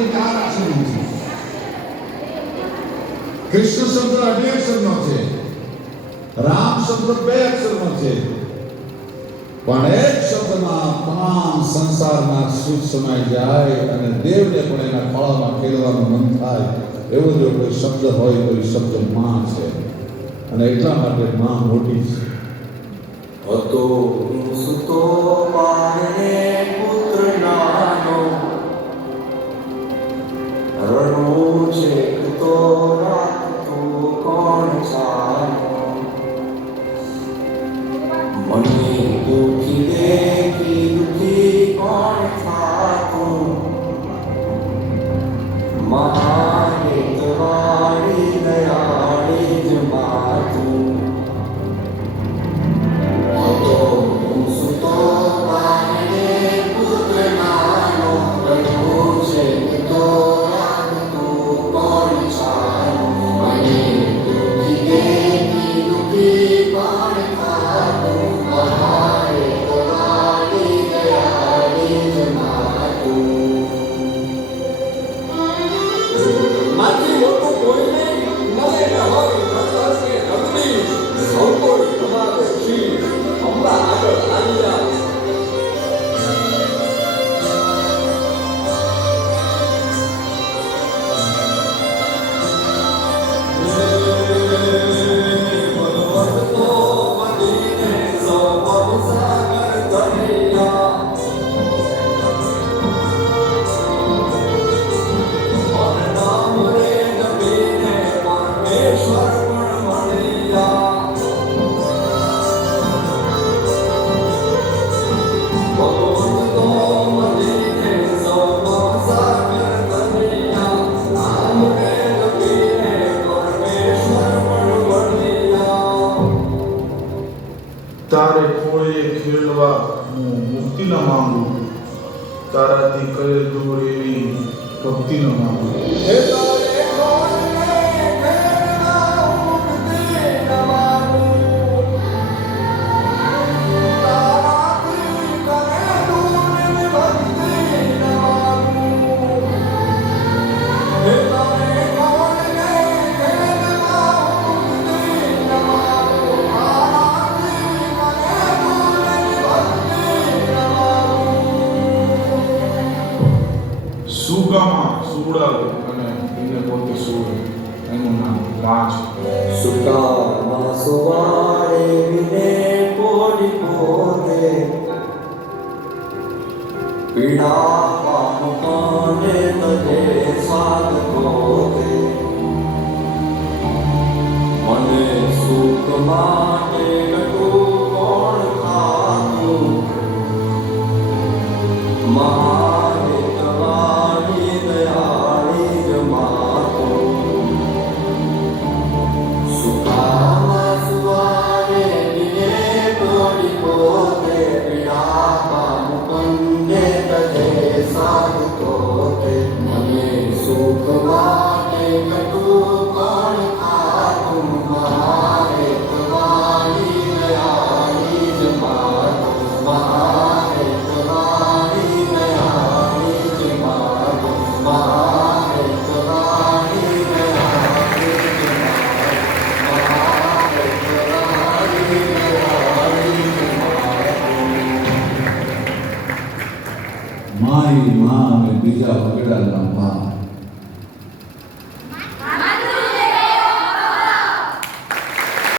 છે 4 અક્ષરનો છે. કૃષ્ણ શબ્દ 2 અક્ષરનો છે. રામ શબ્દ 2 અક્ષરનો છે. પણ એક શબ્દમાં તમામ સંસારના સુખ સમાઈ જાય અને દેવને પણ એના ફળમાં ખેલવાનું મન થાય એવો જો કોઈ શબ્દ હોય તો એ શબ્દ માં છે. અને એટલા માટે માં મોટી છે. હતો સુતો પારણે પુત્ર નાનો, રણું છે તો રાખતું કોણ જાનો. મને દુઃખી દેખી દુઃખી કોણ થાતું, મહાહેતવાળી દયાળી જ માતું. તારે ખોળે ખેલવા હું મુક્તિ ન માંગુ, તારાથી કરે દૂર એવી ભક્તિ ન માંગુ. સુગામાં સુવડાવે અને એને પોતે સુવે, એનું નામ રાજ. સુકામાં સુવાડે વિને પોડી પોતે, પીડામાં કોને તને સાથ પોતે. મને સુખ માટે કટું કોણ ખાતું, મહાહેતવાળી દયાળી જ માતું. સુકામાં સુવાડે વિને પોડી પોતે, પીડામાં મુકંદે તને સાથ પોતે. મને સુખ માટે કટું કોણ ખાતું, મહાહેતવાળી દયાળી જ માતું. મહાહેતવાળી દયાળી જ માતું. મહાહેતવાળી દયાળી જ માતું. મારી માં અને બીજા વગડાના માં